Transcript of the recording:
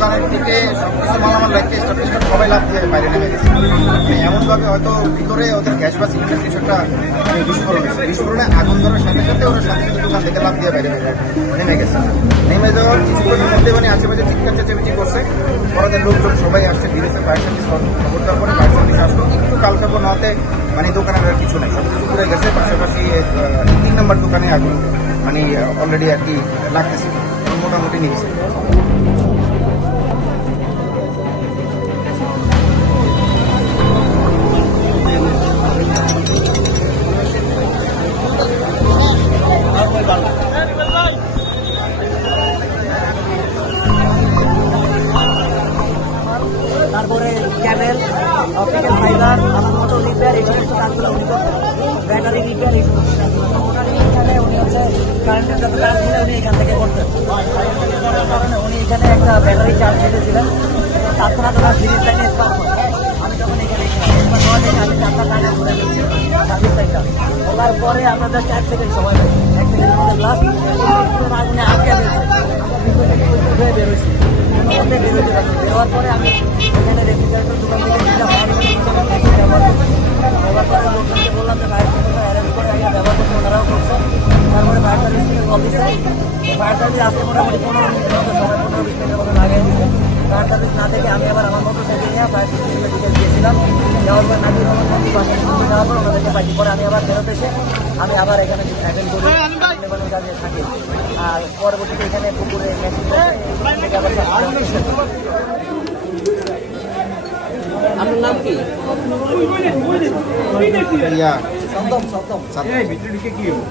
দোকানের থেকে সবকিছু মালামাল রাখতে স্টাফ সবাই লাভ দিয়ে বাইরে নেমে গেছে। এমনভাবে হয়তো ভিতরে ওদের গ্যাস বা সিলিন্ডার কিছু একটা বিস্ফোরণ হয়েছে। বিস্ফোরণে আগুন ধরার সাথে সাথে ওরা সাথে সাথে দোকান থেকে লাভ দিয়ে বাইরে নেমে গেছে। নেমে যাওয়ার কিছুক্ষণের মধ্যে মানে আশেপাশে চিৎকার চেঁচামেচি করছে। ওদের লোকজন সবাই আসছে, বিদেশে ফায়ার সার্ভিস খবর দেওয়ার পরে ফায়ার সার্ভিস আসলো। একটু কালখাবো নতে মানে দোকানের আর কিছু নেই, সবকিছু পুড়ে গেছে। পাশাপাশি 3 নম্বর দোকানে আগুন মানে অলরেডি আর কি লাগতেছে, মোটামুটি নিচ্ছে। তারপরে ক্যাবেল, অপটিক্যাল ফাইবার, আমার মতো রিপেয়ার, এই সমস্ত কাজগুলো উনি করতেন। ব্যাটারি রিপেয়ার, এই সমস্ত কাজগুলো মোটামুটি এখানে উনি হচ্ছে কারেন্টের সাথে কাজ দিলে উনি এখান থেকে করতেন। করার কারণে উনি এখানে একটা ব্যাটারি চার্জ দিতেছিলেন, তৎক্ষণাৎ ওনার সিরিজ লাইনে স্পার্ক হয়। আমি তখন এখানে আমি 4টা লাইনে ঘুরে গেছি সার্ভিস লাইনটা বলার পরে আমরা জাস্ট 1 সেকেন্ড সময় পাই। 1 সেকেন্ড মধ্যে ব্লাস্ট আগুনে আটকে হয়ে বেরোচ্ছি। বেরোয়ার পরে আমি এখানে রেফ্রিজারেটর দোকান থেকে ব্যবহার করে লোকজনকে বললাম যে ফায়ার সার্ভিস অ্যারেঞ্জ করে আগে ব্যবহার করতে, ওনারাও করছে। তারপরে ফায়ার সার্ভিস থেকে কল দিচ্ছে। ফায়ার সার্ভিস আসতে মোটামুটি 15 মিনিটের মতো 15-20 মিনিটের মতো লাগাই দিচ্ছে। ফায়ার সার্ভিস না থেকে আমি আবার আমার মোটর সাইকেল নিয়ে ফায়ার সার্ভিসের ডিটেলস দিয়েছিলাম। যাওয়ার পর নাকি বাসে যাওয়ার পর ওনাদেরকে পাইছি। পরে আমি আবার ফেরত এসে আমি আবার এখানে অ্যাটেন্ড করি, কাজে থাকি। আর পরবর্তীতে এখানে পুকুরে মেশিন থেকে আবার আপনার নাম কি? সপ্তম। ভিতরে ঢুকে কি হলো?